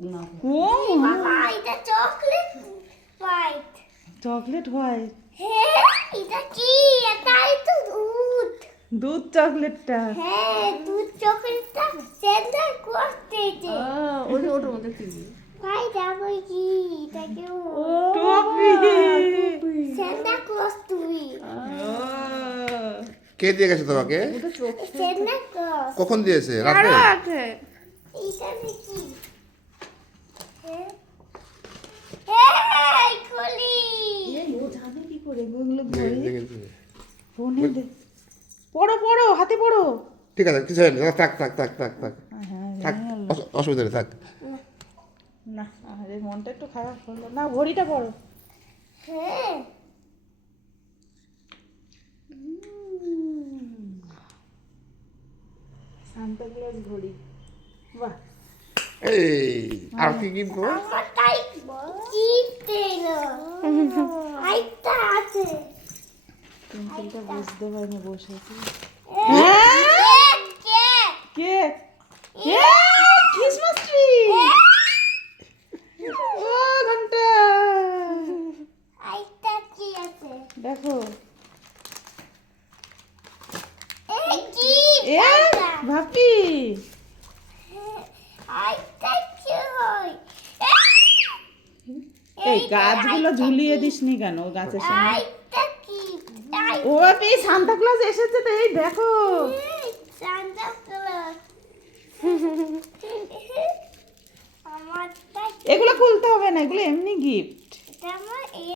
ও বাবা এটা chocolate white. Chocolate white, হ্যাঁ এটা কি? এটাই তো দুধ। দুধ চকলেটটা। হ্যাঁ দুধ চকলেটটা সেন্টার করতে যে ওটা ওটার মধ্যে কি? ভাই যাবো কি এটা কেউ টপি। সেন্টার ক্লজ তুই কে দিয়ে গেছে তোমাকে? সেন্টার ক্লজ কখন দিয়েছে? রাতে? এটা দেখি। হ্যাঁ হ্যাঁ খুলি ও জানে কি করে এগুলো ঘরে দেখেছি। ফোনে পড়ো পড়ো হাতে পড়ো। ঠিক আছে, কিছু হয়নি, থাক থাক থাক থাক থাক হ্যাঁ থাক, অসুবিধা নেই, থাক। না আরে মনটা একটু খারাপ হলো না, ঘড়িটা পড়ো। হ্যাঁ সান্তা ক্লজ ঘড়ি, বাহ। এই আর কি কি বল? আমার তাই জিতে না আইতা আছে পেন্সিলটা বুঝতে পারিনি বসে আছি। কে কেক, ক্রিসমাস ট্রি। ও ঘন্টা, আইতা কি আছে দেখো। এই কি এ ভাপি, আইতা কি হয় এই গাছগুলো ঝুলিয়ে দিসনি কেন গাছের সামনে? আইতা কি ও বাপি সান্তা ক্লজ এসেছে তো, এই দেখো। সান্তা ক্লজ আমার তাই এগুলো খুলতে হবে না, এগুলো এমনি গিফট। আমার